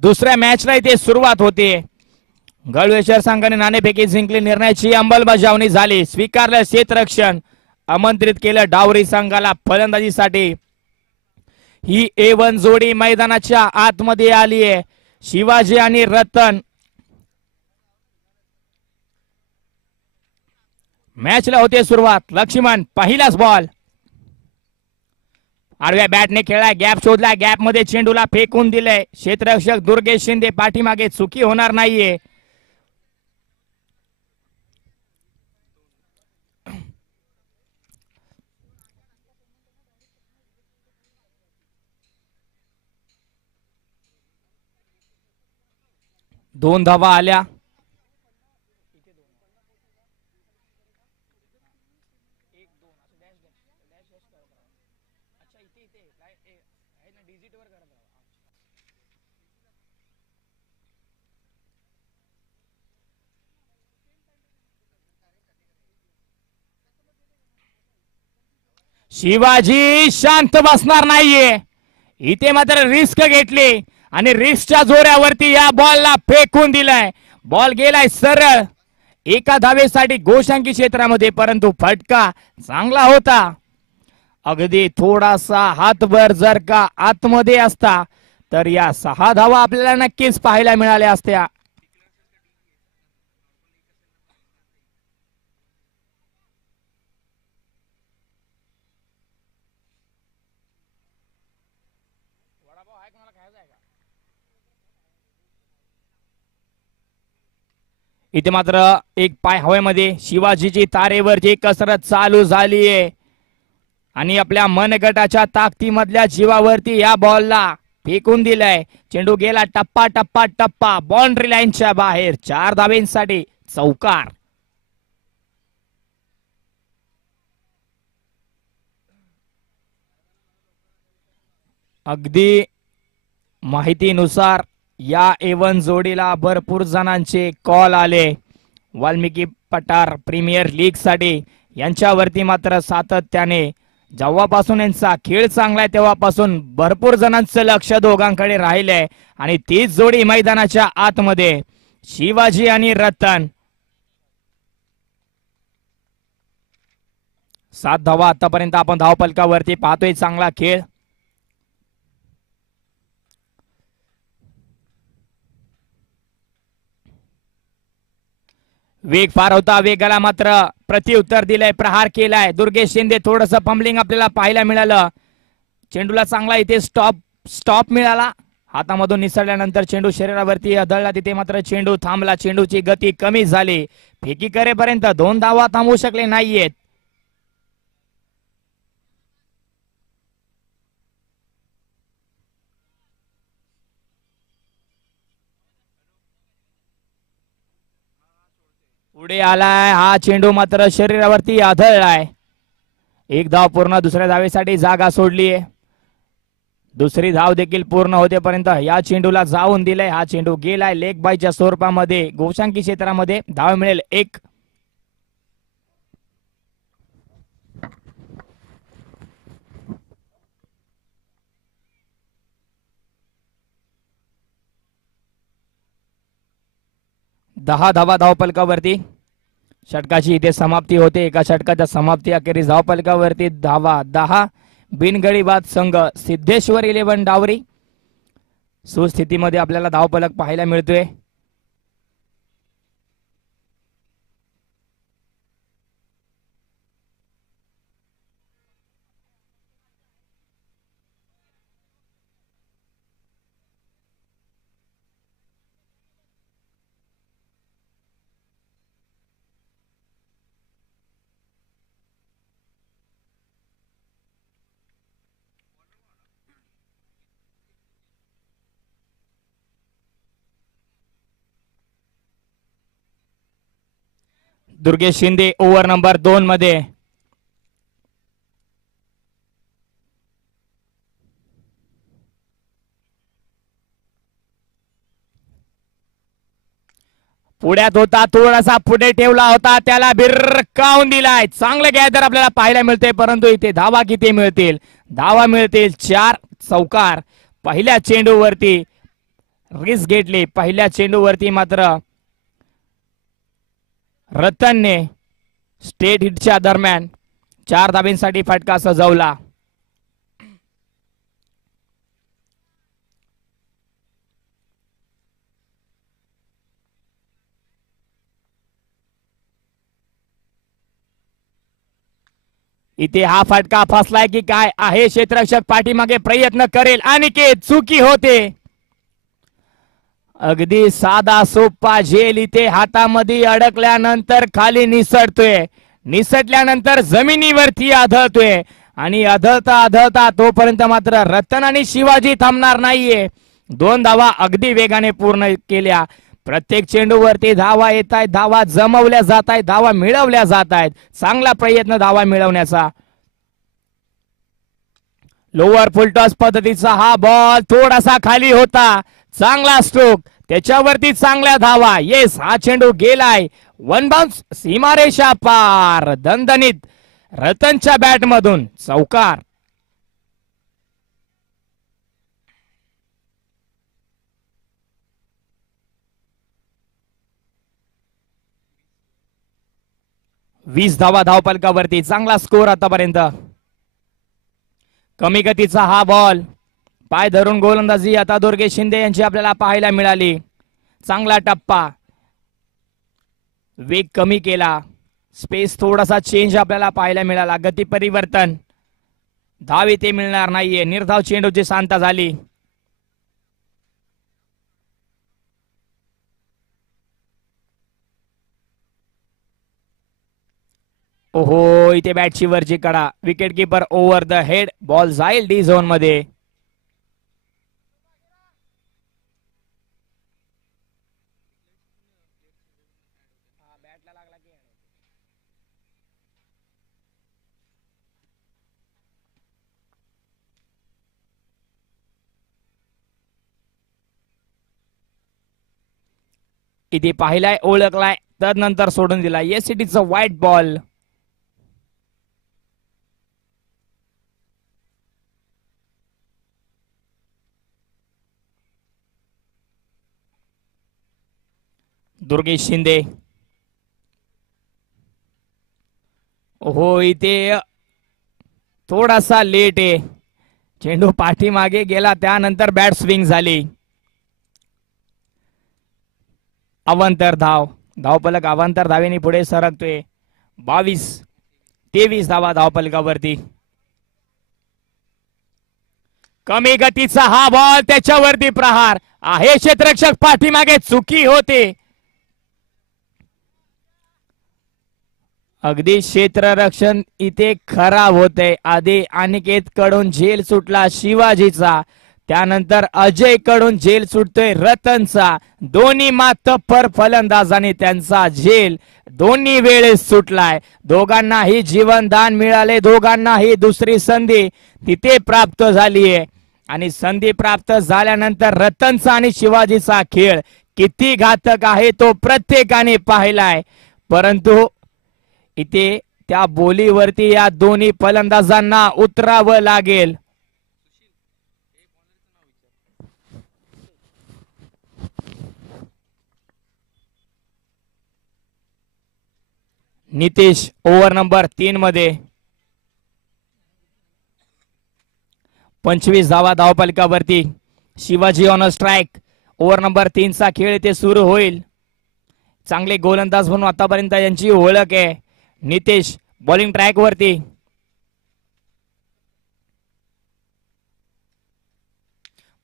दुसऱ्या मॅचला इथे सुरुवात होते. गळवेश्वर संघाने नाणेफेकी जिंकली. निर्णयाची अंमलबजावणी झाली. स्वीकारलं क्षेत्ररक्षण. आमंत्रित केलं डावरी संघाला फलंदाजीसाठी. ही A1 जोडी मैदानाच्या आतमध्ये आली आहे. शिवाजी आणि रतन. मॅचला होते सुरुवात. लक्ष्मण पहिलाच बॉल. आडव्या बॅटने खेळला. गॅप शोधला. गॅप मध्ये चेंडूला फेकून दिले. क्षेत्ररक्षक दुर्गेश शिंदे पाठीमागे. चुकी होणार नाहीये. दोन धावा आल्या. शिवाजी शांत बसणार नाहीये. इथे मात्र रिस्क घेतली आणि रिस्कच्या जोऱ्यावरती या बॉलला फेकून दिलाय. बॉल गेलाय सरळ एका धावेसाठी गोशांकी क्षेत्रामध्ये, परंतु फटका चांगला होता. अगदी थोडासा हातभर जर का आतमध्ये असता तर या 6 धावा आपल्याला नक्कीच पाहायला मिळाल्या असत्या. इथे मात्र एक पाय हवेमध्ये. शिवाजीची तारेवरची कसरत चालू झाली आहे आणि आपल्या मनगटाच्या ताकदीमधल्या जीवावरती या बॉलला फेकून दिलाय. चेंडू गेला टप्पा टप्पा टप्पा बाउंड्री लाईनच्या बाहेर. 4 धावेंसाठी चौकार. अगदी माहितीनुसार या A1 जोडीला भरपूर जणांचे कॉल आले. वाल्मिकी पठार प्रीमियर लीग साठी यांच्यावरती मात्र सातत्याने जेव्हापासून यांचा खेळ चांगला आहे तेव्हापासून भरपूर जणांचं लक्ष दोघांकडे राहिलंय आणि तीच जोडी मैदानाच्या आतमध्ये. शिवाजी आणि रतन. 7 धावा आतापर्यंत आपण धावफलकावरती पाहतोय. चांगला खेळ. वेग फार होता. वेगाला मात्र प्रत्युत्तर दिलंय. प्रहार केलाय. दुर्गेश शिंदे. थोडस फंबलिंग आपल्याला पाहायला मिळालं. चेंडूला चांगला इथे स्टॉप मिळाला. हातामधून निसरल्यानंतर चेंडू शरीरावरती आदळला. तिथे मात्र चेंडू थांबला. चेंडूची गती कमी झाली. फेकी करेपर्यंत 2 धावा थांबवू शकले नाहीयेत. पुढे आलाय. हा चेंडू मात्र शरीरावरती आदळलाय. 1 धाव पूर्ण. दुसऱ्या धावेसाठी जागा सोडलीये. दुसरी धाव देखील पूर्ण होतेपर्यंत या चेंडूला जाऊन दिलाय. हा चेंडू गेलाय लेग बायच्या स्वरूपामध्ये. गोशांकी क्षेत्रामध्ये धाव मिळेल 1. दहा धावा धावफलकावरती. षटकाची इथे समाप्ती होते. एका षटकाच्या समाप्ती अखेरीस धावफलकावरती धावा 10. बिनगडी बाद संघ सिद्धेश्वर 11 डावरी सुस्थितीमध्ये आपल्याला धावफलक पाहायला मिळतोय. दुर्गेश शिंदे ओव्हर नंबर 2 मध्ये. पुढ्यात होता. थोडासा पुढे ठेवला होता. त्याला भिरकावून दिलाय. चांगलं गॅदर आपल्याला पाहायला मिळते. परंतु इथे धावा किती मिळतील? धावा मिळतील 4. चौकार. पहिल्या चेंडूवरती रिस्क घेतली. पहिल्या चेंडूवरती मात्र रतनने स्टेट हिटच्या दरम्यान 4 धाब्यांसाठी फटका सजवला. इथे हा फटका फसलाय की काय आहे. क्षेत्ररक्षक पाठीमागे प्रयत्न करेल आणि चुकी होते. अगदी साधा सोपा झेल इथे हातामध्ये अडकल्यानंतर खाली निसटतोय. निसटल्यानंतर जमिनीवरती आदळतोय आणि आदळता आदळता तोपर्यंत मात्र रतन आणि शिवाजी थांबणार नाहीये. 2 धावा अगदी वेगाने पूर्ण केल्या. प्रत्येक चेंडूवरती धावा येत आहेत, धावा जमवल्या जात आहेत, धावा मिळवल्या जात आहेत. चांगला प्रयत्न धावा मिळवण्याचा. लोअर फुलटॉस पद्धतीचा हा बॉल थोडासा खाली होता. चांगला स्ट्रोक, त्याच्यावरती चांगल्या धावा. येस, हा चेंडू गेलाय. 1 बाउन्स, सीमारेषा पार. दणदणीत रतनच्या बॅट मधून चौकार. वीस धावा धावपलकावरती. चांगला स्कोर आतापर्यंत. कमी गतीचा हा बॉल, पाय धरून गोलंदाजी आता दुर्गेश शिंदे यांची आपल्याला पाहायला मिळाली. चांगला टप्पा, वेग कमी केला, स्पेस थोडासा चेंज आपल्याला पाहायला मिळाला. गती परिवर्तन, धाव इथे मिळणार नाहीये. निर्धाव चेंडूची शांता झाली. ओहो, इथे बॅटची वरची कडा. Wicket keeper over the head. Ball जाईल डी झोन मध्ये. इथे पाहिलाय, ओळखलाय, त्यानंतर सोडून दिला. Yes, it is a white ball. Durgesh Shinde. हो, इथे थोडासा लेट आहे. चेंडू पाठीमागे गेला, त्यानंतर बॅट स्विंग झाली. अवांतर धाव. धावपलक अवांतर धावेने पुढे सरकतोय. 22-23 धावा धावपलकावरती. कमी गतीचा हा बॉल, त्याच्यावरती प्रहार आहे. क्षेत्ररक्षक पाठीमागे, चुकी होते. अगदी क्षेत्ररक्षण इथे खराब होते. आधी अनिकेत कडून झेल सुटला शिवाजीचा, त्यानंतर अजय कडून झेल सुटतोय रतनचा. दोन्ही मातब्बर फलंदाजाने त्यांचा झेल दोन्ही वेळेस सुटलाय. दोघांनाही जीवनदान मिळाले, दोघांनाही दुसरी संधी तिथे प्राप्त झालीये. आणि संधी प्राप्त झाल्यानंतर रतनचा आणि शिवाजीचा खेळ किती घातक आहे तो प्रत्येकाने पाहिलाय. परंतु इथे त्या बोलीवरती या दोन्ही फलंदाजांना उतरावं लागेल. नितेश ओव्हर नंबर 3 मध्ये 25 धावा धावपलकावरती. Shivaji on a strike. Over number 3 चा खेळ इथे सुरू होईल. चांगले गोलंदाज म्हणून आतापर्यंत यांची ओळख आहे. नितेश बॉलिंग ट्रॅक वरती.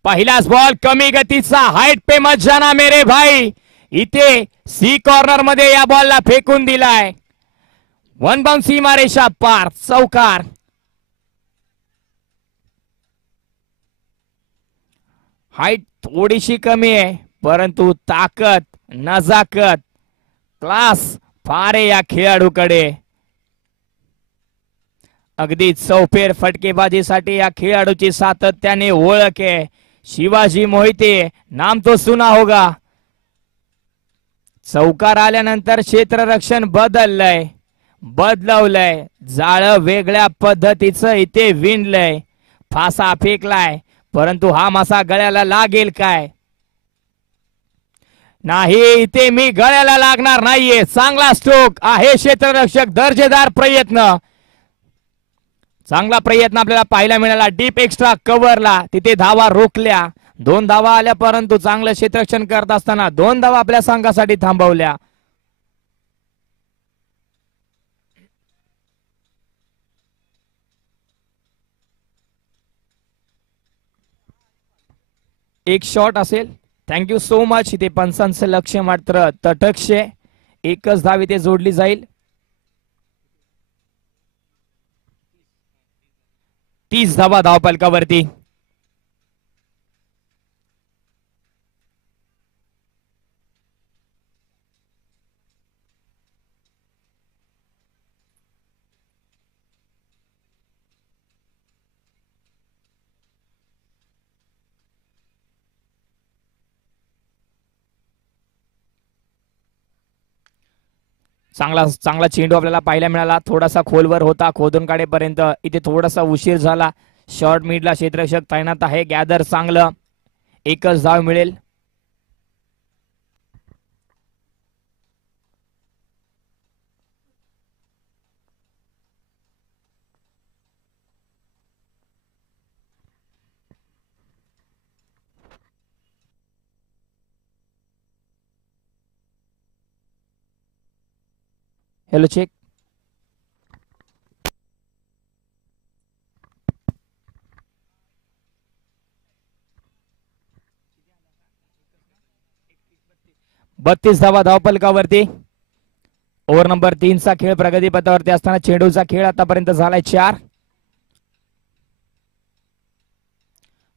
पहिलाच बॉल कमी गतीचा, हाईट पे मत जाना मेरे भाई. इथे सी कॉर्नर मध्ये या बॉलला फेकून दिलाय. 1 बाउन्स, सीमारेषा पार, चौकार. हाईट थोडीशी कमी आहे, परंतु ताकद, नजाकत, क्लास फार आहे या खेळाडूकडे. अगदी चौफेर फटकेबाजीसाठी या खेळाडूची सातत्याने ओळख आहे. शिवाजी मोहिते, नाम तो सुना होगा. चौकार आल्यानंतर क्षेत्ररक्षण बदलवलंय. जाळं वेगळ्या पद्धतीचं इथे विणलंय. फासा फेकलाय, परंतु हा मासा गळ्याला लागेल काय? नाही, इथे मी गळ्याला लागणार नाहीये. चांगला स्ट्रोक आहे क्षेत्ररक्षक, दर्जेदार प्रयत्न, चांगला प्रयत्न आपल्याला पाहायला मिळाला. डीप एक्स्ट्रा कव्हरला तिथे धावा रोखल्या. 2 धावा आल्या, परंतु चांगलं क्षेत्ररक्षण करत असताना 2 धावा आपल्या संघासाठी थांबवल्या. एक शॉट असेल. Thank you so much. इथे पंचांचं लक्ष मात्र तटक्ष, एकच धाव इथे जोडली जाईल. 30 धावा धावपलकावरती. चांगला चांगला चेंडू आपल्याला पाहायला मिळाला. थोडासा खोलवर होता, खोदून काढेपर्यंत इथे थोडासा उशीर झाला. शॉर्ट मिडला क्षेत्ररक्षक तैनात आहे. गॅदर चांगलं, एकच धाव मिळेल. Hello check. बत्तीस धावा धावपलकावरती. ओव्हर नंबर 3 चा खेळ प्रगतीपथावरती असताना चेंडूचा खेळ आतापर्यंत झालाय 4.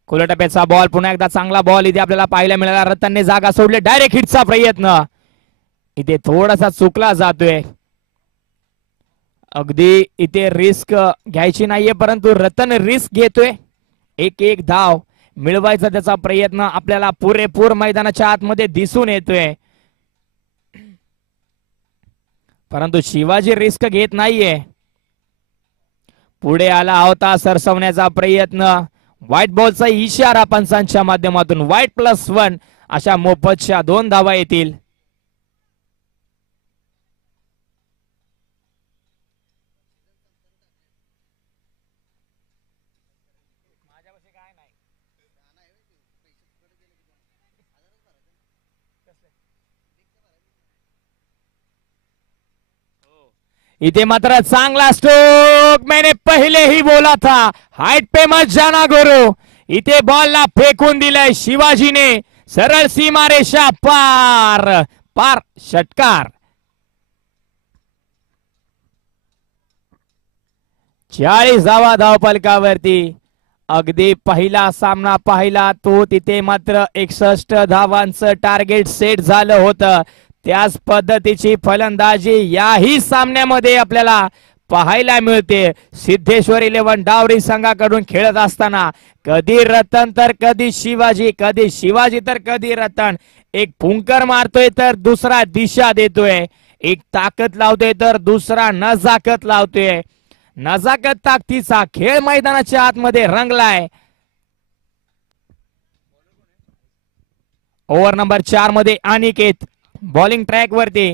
खुल्या टप्प्याचा बॉल, पुन्हा एकदा चांगला बॉल इथे आपल्याला पाहायला मिळाला. रतनने जागा सोडले. डायरेक्ट हिटचा प्रयत्न इथे थोडासा चुकला जातोय. अगदी इथे रिस्क घ्यायची नाहीये, परंतु रतन रिस्क घेतोय. एक धाव मिळवायचा त्याचा प्रयत्न आपल्याला पुरेपूर मैदानाच्या आतमध्ये दिसून येतोय, परंतु शिवाजी रिस्क घेत नाहीये. पुढे आला होता सरसवण्याचा प्रयत्न. व्हाईट बॉलचा इशारा पंचांच्या माध्यमातून. व्हाईट +1 अशा मोफतच्या 2 धावा येतील. इथे मात्र चांगला स्ट्रोक. मैंने पहले ही बोला था, हाइट पे मत जाना गुरु. इथे बॉलला फेकून दिलंय शिवाजीने. सरळ सीमारेषा पार पार. षटकार. 40 धावा धावपलकावरती. अगदी पहिला सामना पाहिला तो, तिथे मात्र 61 धावांचं टार्गेट सेट झालं होतं. त्याच पद्धतीची फलंदाजी याही सामन्यामध्ये आपल्याला पाहायला मिळते. सिद्धेश्वर 11 डावरी संघाकडून खेळत असताना कधी रतन तर कधी शिवाजी, कधी शिवाजी तर कधी रतन. एक फुंकर मारतोय तर दुसरा दिशा देतोय. एक ताकद लावतोय तर दुसरा नजाकत लावतोय. नजाकत ताकदीचा खेळ मैदानाच्या आतमध्ये रंगलाय. ओव्हर नंबर 4 मध्ये अनिकेत बॉलिंग ट्रॅक वरती.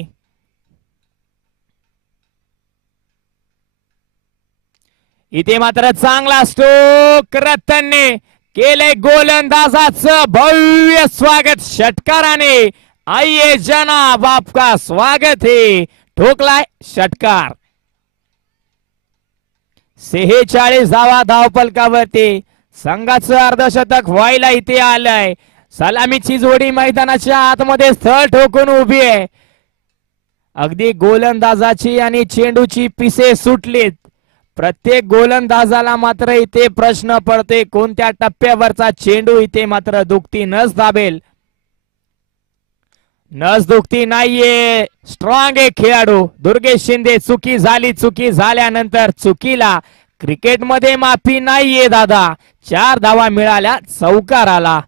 इथे मात्र चांगला स्ट्रोक. रतनने केले गोलंदाजाचं भव्य स्वागत षटकाराने. आइए जनाब आपका स्वागत है. ठोकलाय षटकार. 46 धावा धावपलकावरती. संघाचं अर्धशतक व्हायला इथे आलंय. सलामीची जोडी मैदानाच्या आतमध्ये स्थळ ठोकून उभी आहे. अगदी गोलंदाजाची आणि चेंडूची पिसे सुटलीत. प्रत्येक गोलंदाजाला मात्र इथे प्रश्न पडते, कोणत्या टप्प्यावरचा चेंडू इथे मात्र दुखती नस दाबेल. नस दुखती नाहीये. स्ट्रॉंग आहे खेळाडू दुर्गेश शिंदे. चुकी झाली, चुकी झाल्यानंतर चुकीला क्रिकेटमध्ये माफी नाहीये दादा. 4 धावा मिळाल्या, चौकार आला.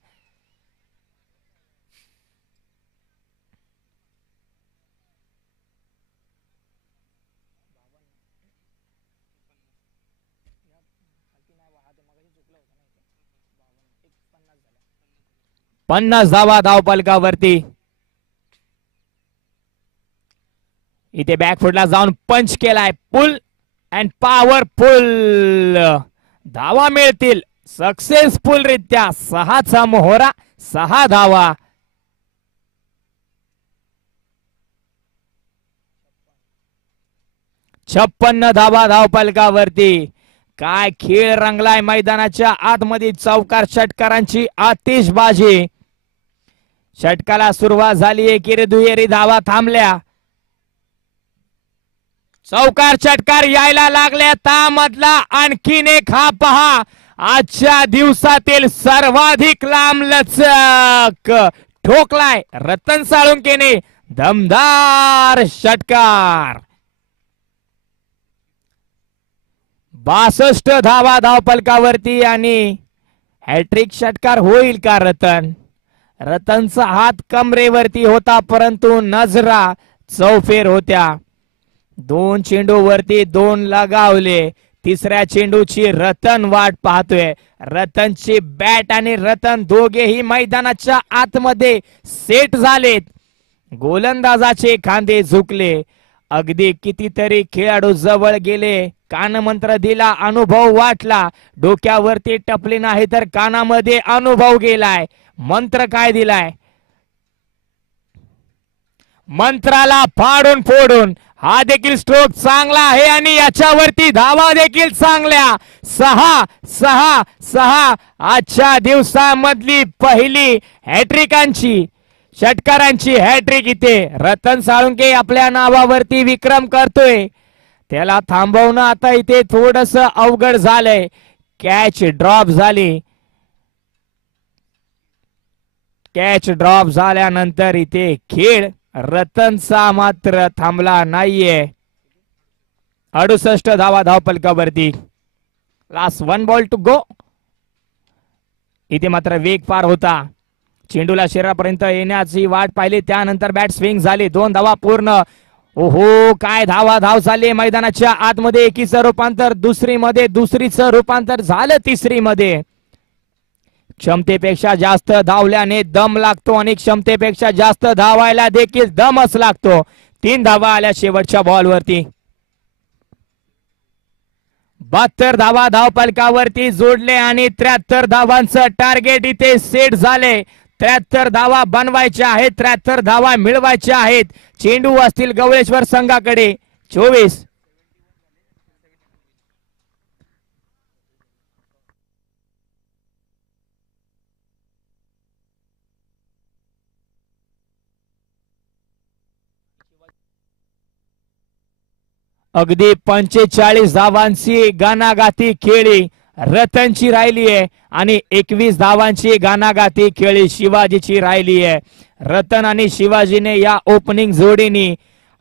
पन्नास धावा धावपलकावरती. इथे बॅकफुटला जाऊन पंच केलाय. पुल अँड पॉवरफुल धावा मिळतील सक्सेसफुल रित्या. 6चा मोहरा, 6 धावा. 56 धावा धावपलकावरती. काय खेळ रंगलाय मैदानाच्या आतमध्ये. चौकार षटकारांची आतिषबाजी. षटकाला सुरुवात झाली. एकेरी दुहेरी धावा थांबल्या. चौकार षटकार यायला लागल्या. त्यामधला आणखीन एक हा पहा. आजच्या दिवसातील सर्वाधिक लांब लचक ठोकलाय रतन साळुंकेने. दमदार षटकार. 62 धावा धावपलकावरती आणि हॅट्रिक षटकार होईल का रतन? रतनचा हात कमरेवरती होता परंतु नजरा चौफेर होत्या. 2 चेंडूवरती 2 लगावले. 3ऱ्या चेंडूची रतन वाट पाहतोय. रतनची बॅट आणि रतन दोघेही मैदानाच्या आतमध्ये सेट झालेत. गोलंदाजाचे खांदे झुकले. अगदी कितीतरी खेळाडू जवळ गेले. कानमंत्र दिला, अनुभव वाटला. डोक्यावरती टपली नाही तर कानामध्ये अनुभव गेलाय. मंत्र काय दिलाय? मंत्राला फाडून फोडून. हा देखील स्ट्रोक चांगला आहे आणि याच्यावरती धावा देखील चांगल्या. 6 6 6 आजच्या दिवसामधली पहिली हॅट्रिकांची षटकारांची हॅट्रिक इथे रतन साळुंके आपल्या नावावरती विक्रम करतोय. त्याला थांबवणं आता इथे थोडस अवघड झालंय. कॅच ड्रॉप झाली. कॅच ड्रॉप झाल्यानंतर इथे खेळ रतनचा मात्र थांबला नाहीये. 68 धावा धावपलकावरती. Last 1 ball to go. इथे मात्र वेग फार होता. चेंडूला शरीरापर्यंत येण्याची वाट पाहिली. त्यानंतर बॅट स्विंग झाली. 2 धावा पूर्ण. ओहो, काय धावा धाव झाली मैदानाच्या आतमध्ये. एकीचं रूपांतर दुसरीमध्ये, दुसरीचं रूपांतर झालं तिसरीमध्ये. क्षमतेपेक्षा जास्त धावल्याने दम लागतो आणि क्षमतेपेक्षा जास्त धावायला देखील दमच लागतो. 3 धावा आल्या शेवटच्या बॉलवरती. 72 धावा धावपलकावरती जोडले आणि 73 धावांचं टार्गेट इथे सेट झाले. 73 धावा बनवायच्या आहेत. 73 धावा मिळवायच्या आहेत. चेंडू असतील गवळेश्वर संघाकडे. 24. अगदी 45 धावांची गानागाती खेळी रतनची राहिली आहे आणि 21 धावांची गानागाती खेळी शिवाजीची राहिली आहे. रतन आणि शिवाजीने या ओपनिंग जोडीने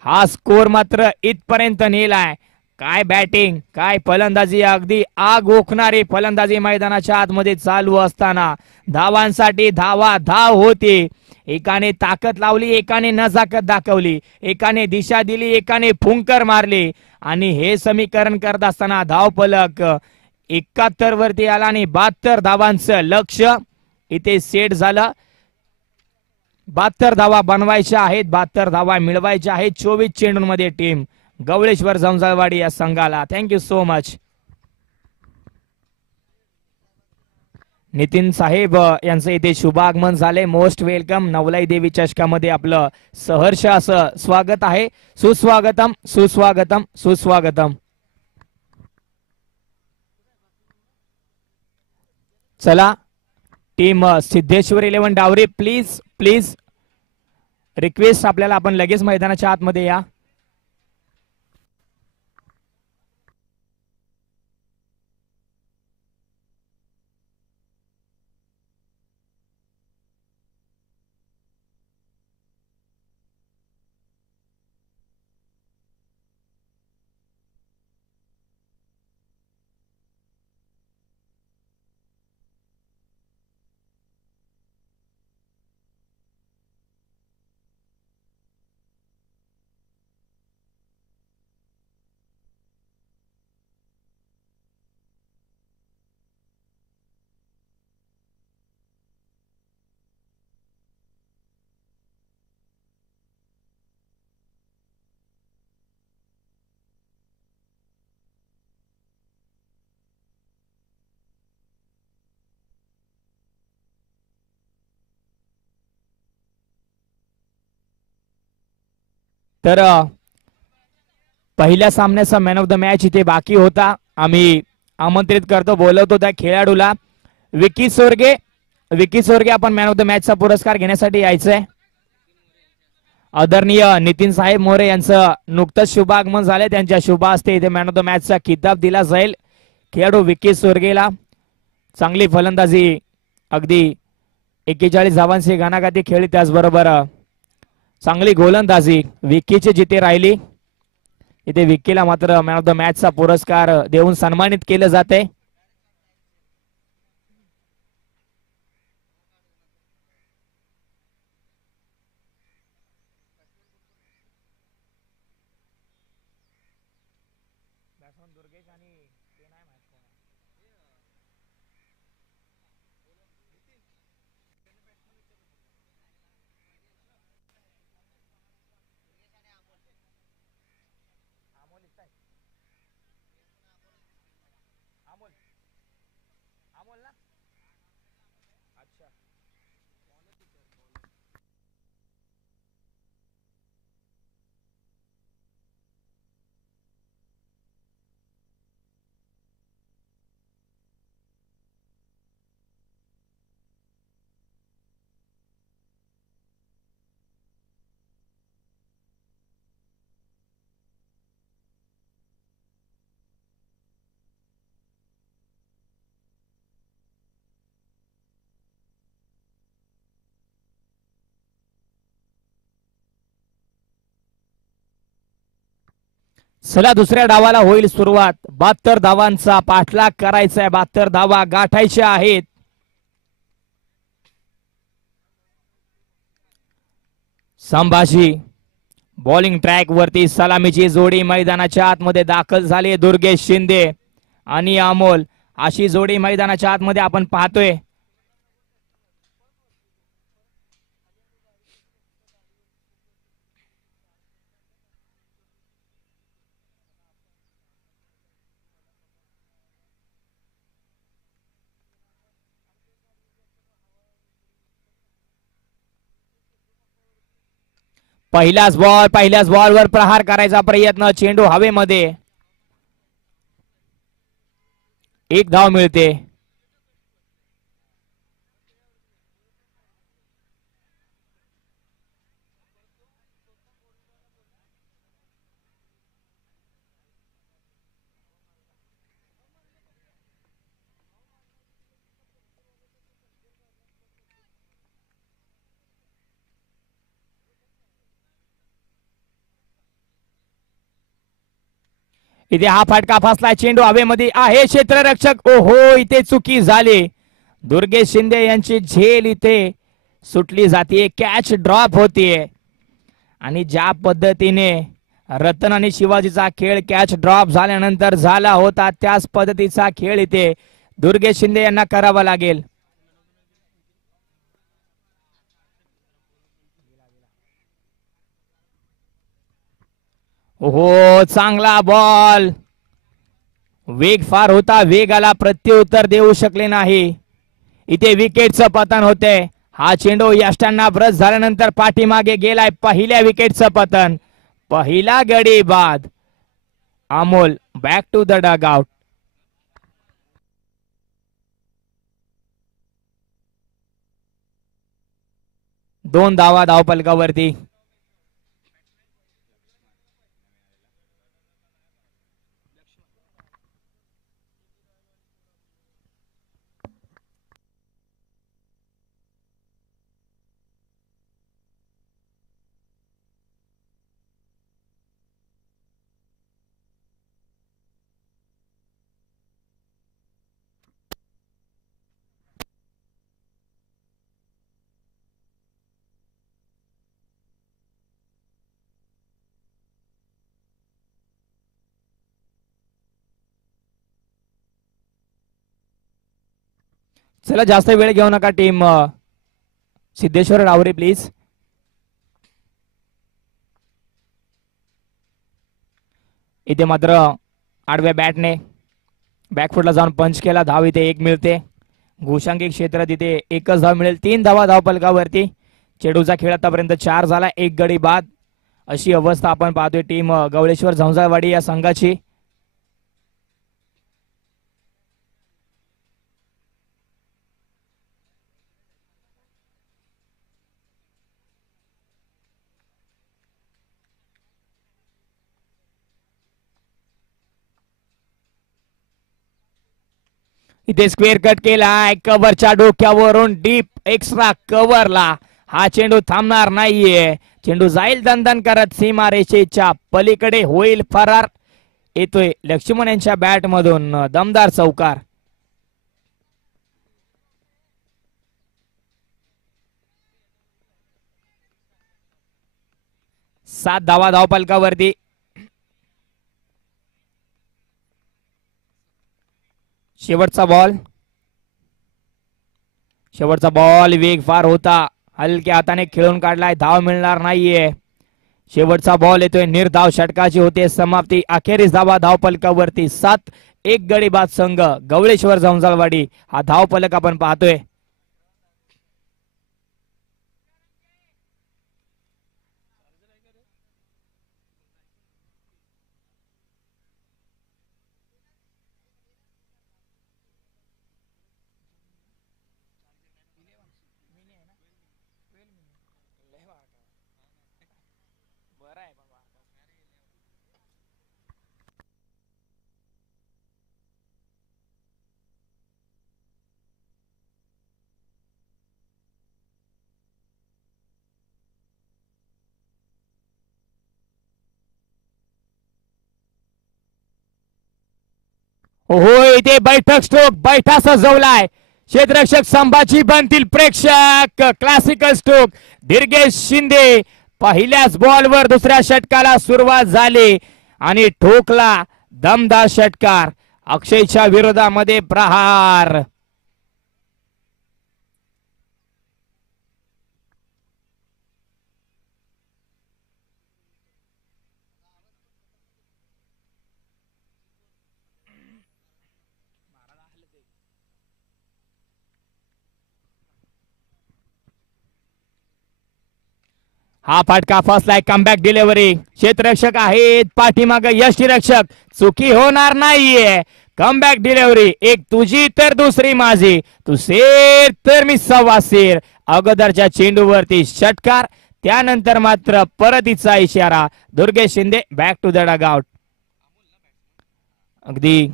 हा स्कोर मात्र इथपर्यंत नेलाय. काय बॅटिंग, काय फलंदाजी. अगदी आग ओकणारी फलंदाजी मैदानाच्या आतमध्ये चालू असताना धावांसाठी धावा धाव होती. एकाने ताकद लावली, एकाने नजाकत दाखवली, एकाने दिशा दिली, एकाने फुंकर मारली आणि हे समीकरण करत असताना धावफलक 71 वरती आला आणि 72 धावांचं लक्ष इथे सेट झालं. 72 धावा बनवायच्या आहेत. 72 धावा मिळवायच्या आहेत. 24 चेंडूंमध्ये टीम गवळेश्वर जमजाळवाडी या संघाला. Thank you so much. Nitin saheb यांचं इथे शुभागमन झाले. Most welcome. नवलाई देवी चषकामध्ये आपलं सहर्ष असं स्वागत आहे. सुस्वागतम सुस्वागतम सुस्वागतम. चला team Siddheshwar 11 Daware please please request आपल्याला, आपण लगेच मैदानाच्या आतमध्ये या. तर पहिल्या सामन्याचा मॅन ऑफ द मॅच इथे बाकी होता. आम्ही आमंत्रित करतो, बोलवतो त्या खेळाडूला. विकी सोरगे, विकी सोरगे आपण मॅन ऑफ द मॅचचा पुरस्कार घेण्यासाठी यायचंय. आदरणीय नितीन साहेब मोरे यांचं नुकतंच शुभागमन झाले. त्यांच्या शुभ हस्ते इथे मॅन ऑफ द मॅचचा किताब दिला जाईल खेळाडू विकी सोरगेला. चांगली फलंदाजी, अगदी 41 धावांची घणाघाती खेळली, त्याचबरोबर चांगली गोलंदाजी विकीची जिथे राहिली. इथे विकीला मात्र मॅन ऑफ द मॅचचा पुरस्कार देऊन सन्मानित केलं जाते. चला दुसऱ्या डावाला होईल सुरुवात. 72 धावांचा पाठलाग करायचा आहे. 72 धावा गाठायच्या आहेत. संभाजी बॉलिंग ट्रॅक वरती सलामीची जोडी मैदानाच्या आतमध्ये दाखल झाली. दुर्गेश शिंदे आणि अमोल अशी जोडी मैदानाच्या आतमध्ये आपण पाहतोय. पहिल्याच बॉलवर प्रहार करायचा प्रयत्न. चेंडू हवेमध्ये, एक धाव मिळते. इथे हा फटका फसलाय. चेंडू हवेमध्ये आहे. क्षेत्ररक्षक, ओहो इथे चुकी झाली. दुर्गेश शिंदे यांची झेल इथे सुटली जाते. कॅच ड्रॉप होतीये. आणि ज्या पद्धतीने रतन आणि शिवाजीचा खेळ कॅच ड्रॉप झाल्यानंतर झाला होता, त्याच पद्धतीचा खेळ इथे दुर्गेश शिंदे यांना करावा लागेल. हो चांगला बॉल. वेग फार होता, वेगाला प्रत्युत्तर देऊ शकले नाही. इथे विकेटचं पतन होते. हा चेंडू यष्टांना ब्रश झाल्यानंतर पाठीमागे गेलाय. पहिल्या विकेटचं पतन, पहिला गडी बाद. Amol back to the dugout. दोन धावा धावपलकावरती. चला जास्त वेळ घेऊ नका टीम. सिद्धेश्वर रावरे प्लीज. इथे मात्र आडव्या बॅटने बॅकफुटला जाऊन पंच केला. धाव इथे एक मिळते. घोषांकी क्षेत्र तिथे एकच धाव मिळेल. 3 धावा धावपलकावरती. चेडूचा खेळ आतापर्यंत 4 झाला. एक गडी बाद. अशी अवस्था आपण पाहतोय टीम गवळेश्वर झंजाळवाडी या संघाची. इथे स्क्वेअर कट केलाय कव्हरच्या डोक्यावरून डीप एक्स्ट्रा कव्हरला. हा चेंडू थांबणार नाहीये. चेंडू जाईल दणदण करत सीमारेषेच्या पलीकडे होईल फरार. येतोय लक्ष्मण यांच्या बॅट मधून दमदार चौकार. 7 धावा धावपलकावरती. शेवटचा बॉल वेग फार होता. हलक्या हाताने खेळून काढलाय. धाव मिळणार नाहीये. शेवटचा बॉल येतोय. निर्धाव षटकाची होते समाप्ती. अखेरीस धावा धावपलकावरती. 7-1 गडी बाद संघ गवळेश्वर झंजाळवाडी. हा धावपलक आपण पाहतोय. हो इथे बैठक स्ट्रोक बैठा सजवलाय. क्षेत्ररक्षक संभाजी बनतील प्रेक्षक. Classical stroke Dirghesh Shinde. पहिल्याच बॉलवर दुसऱ्या षटकाला सुरुवात झाली आणि ठोकला दमदार षटकार. अक्षयच्या विरोधामध्ये प्रहार. हा फटका फसलाय. Comeback delivery. क्षेत्ररक्षक आहेत पाठीमाग यष्टीरक्षक. चुकी होणार नाहीये. Comeback delivery. एक तुझी तर दुसरी माझी. तू सेर तर मी सव्वा सेर. अगोदरच्या चेंडूवरती षटकार. त्यानंतर मात्र परतीचा इशारा. Durgesh Shinde back to the dugout. अगदी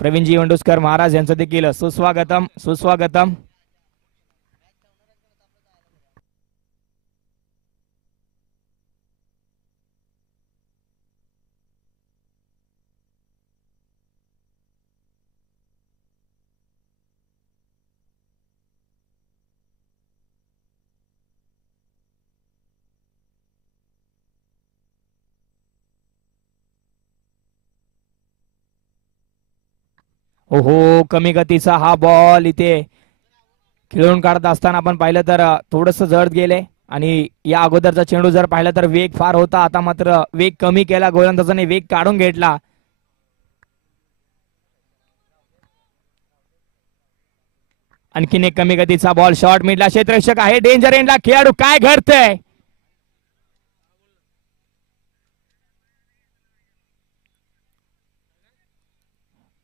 प्रवीणजी वंडुस्कर महाराज यांचं देखील सुस्वागतम सुस्वागतम. ओहो कमी गतीचा हा बॉल इथे खेळून काढत असताना आपण पाहिलं तर थोडस जड गेले. आणि या अगोदरचा चेंडू जर पाहिला तर वेग फार होता. आता मात्र वेग कमी केला. गोलंदाजाने वेग काढून घेतला. आणखीन एक कमी गतीचा बॉल शॉर्ट मिडला. क्षेत्ररक्षक आहे डेंजर एंडला. खेळाडू काय घडतंय.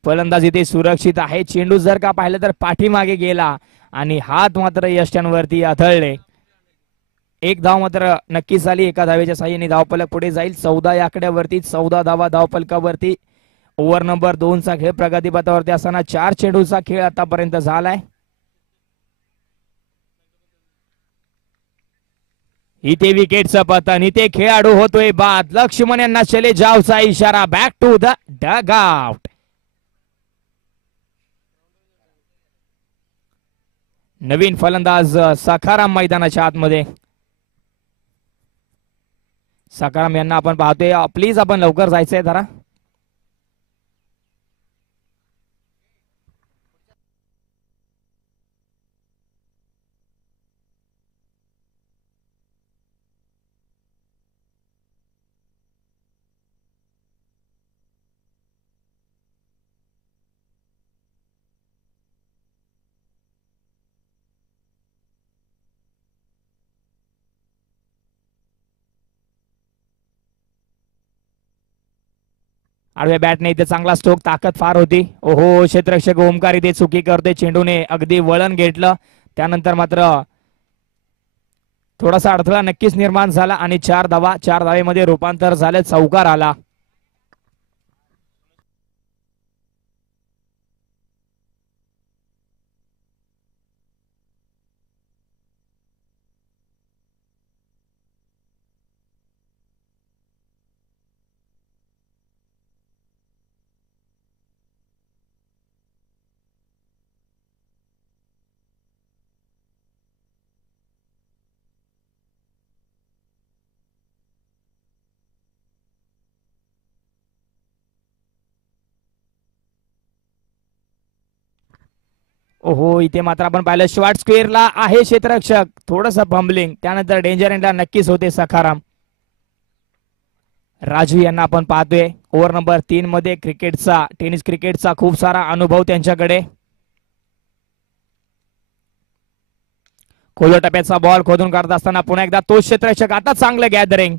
फलंदाज इथे सुरक्षित आहे. चेंडू जर का पाहिलं तर पाठीमागे गेला आणि हात मात्र यष्ट्यांवरती आदळले. एक धाव मात्र नक्कीच झाली. एका धावेच्या साह्याने धावपलक पुढे जाईल. 14 या आकड्यावरती 14 धावा धावपलकावरती. ओव्हर नंबर 2 चा खेळ प्रगतीपथावरती असताना 4 चेंडूचा खेळ आतापर्यंत झालाय. इथे विकेटचं पतन. इथे खेळाडू होतोय बाद. लक्ष्मण यांना चले जावचा इशारा. Back to the dugout. नवीन फलंदाज सखाराम मैदानाच्या आतमध्ये. सखाराम यांना आपण पाहतोय. प्लीज आपण लवकर जायचंय जरा. आडव्या बॅटने इथे चांगला स्ट्रोक, ताकद फार होती. ओहो, क्षेत्ररक्षक ओमकार इथे चुकी करते. चेंडूने अगदी वळण घेतलं, त्यानंतर मात्र थोडासा अडथळा नक्कीच निर्माण झाला आणि 4 धावा, 4 धावेमध्ये रूपांतर झाले, चौकार आला. ओहो, इथे मात्र आपण पाहिलं शॉर्ट स्क्वेअरला आहे क्षेत्ररक्षक, थोडस फंबलिंग, त्यानंतर डेंजर एंडला नक्कीच होते सखाराम. राजू यांना आपण पाहतोय ओव्हर नंबर 3 मध्ये क्रिकेटचा, टेनिस क्रिकेटचा खूप सारा अनुभव त्यांच्याकडे. खोलो टप्प्याचा बॉल खोदून काढत असताना पुन्हा एकदा तो क्षेत्ररक्षक, आता चांगलं गॅदरिंग,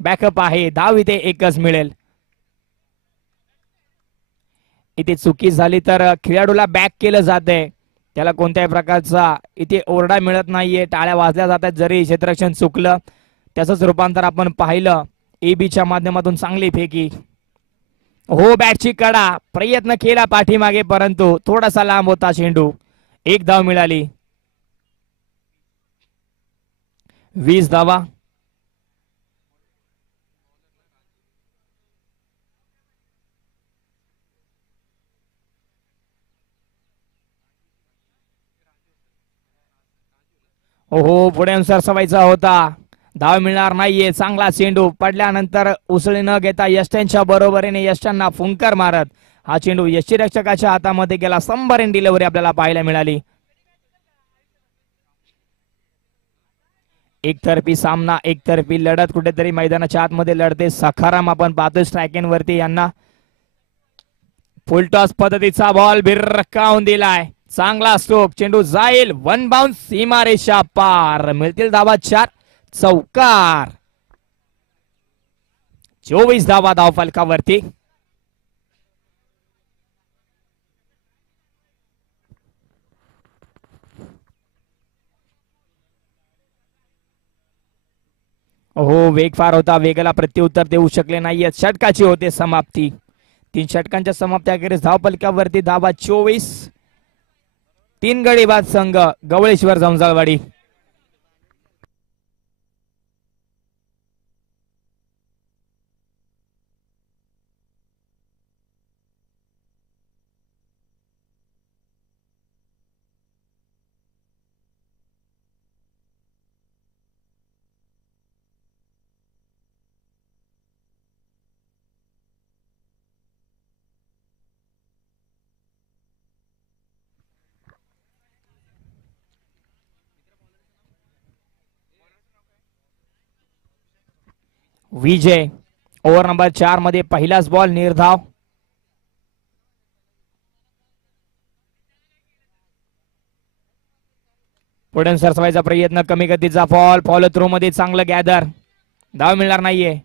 बॅकअप आहे, धाव इथे एकच मिळेल. इथे चुकी झाली तर खेळाडूला बॅक केलं जाते, त्याला कोणत्याही प्रकारचा इथे ओरडा मिळत नाहीये, टाळ्या वाजल्या जातात जरी क्षेत्ररक्षण चुकलं. त्याचंच रूपांतर आपण पाहिलं एबीच्या माध्यमातून. चांगली फेकी, हो बॅटची कडा, प्रयत्न केला पाठीमागे परंतु थोडासा लांब होता चेंडू. 1 धाव मिळाली. 20 धावा. ओहो, पुढे अनुसार सवायचा होता, धाव मिळणार नाहीये. चांगला चेंडू पडल्यानंतर उसळी न घेता यष्ट्यांच्या बरोबरीने यष्ट्यांना फुंकर मारत हा चेंडू यष्टीरक्षकाच्या हातामध्ये गेला. संबरेन डिलिव्हरी आपल्याला पाहायला मिळाली. एकतर्फी सामना, एकतर्फी लढत कुठेतरी मैदानाच्या आतमध्ये लढते. सखाराम आपण पाहतोय स्ट्रायकिंग वरती, यांना फुलटॉस पद्धतीचा बॉल भिरकावून दिलाय. चांगला स्ट्रोक, चेंडू जाईल, 1 बाउन्स, सीमारेषा पार. मिळतील धावा 4, चौकार. 24 धावा धाव फलकावरती. हो, वेग फार होता, वेगाला प्रत्युत्तर देऊ शकले नाहीये. षटकाची होते समाप्ती. 3 षटकांच्या समाप्ती अखेरीस धाव फलकावरती धावा 24. 3 गडी बाद संघ गवळेश्वर जमजाळवाडी. विजय ओव्हर नंबर 4 मध्ये पहिलाच बॉल निर्धाव. पुढे सरसवायचा प्रयत्न, कमी गतीचा फॉल, फॉलो थ्रो मध्ये चांगलं गॅदर, धाव मिळणार नाहीये.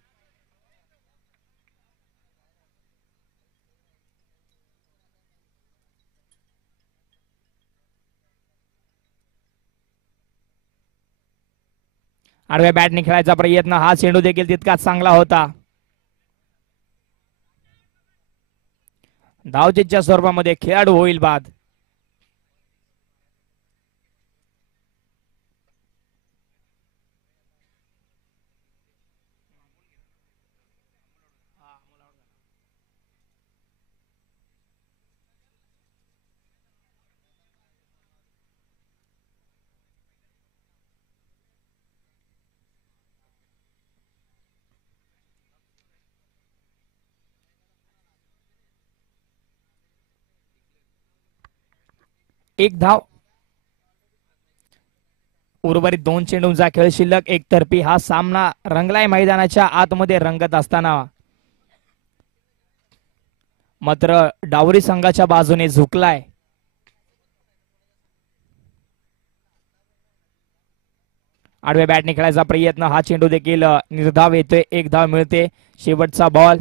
आडव्या बॅटने खेळायचा प्रयत्न, हा चेंडू देखील तितकाच चांगला होता. धावचीच्या स्वरूपामध्ये खेळाडू होईल बाद. एक धाव. उर्वरित 2 चेंडूंचा खेळ शिल्लक, एकतर्फी हा सामना रंगलाय मैदानाच्या आतमध्ये रंगत असताना मात्र डावरी संघाच्या बाजूने झुकलाय. आडव्या बॅटने खेळायचा प्रयत्न, हा चेंडू देखील निर्धाव येतोय. 1 धाव मिळते. शेवटचा बॉल.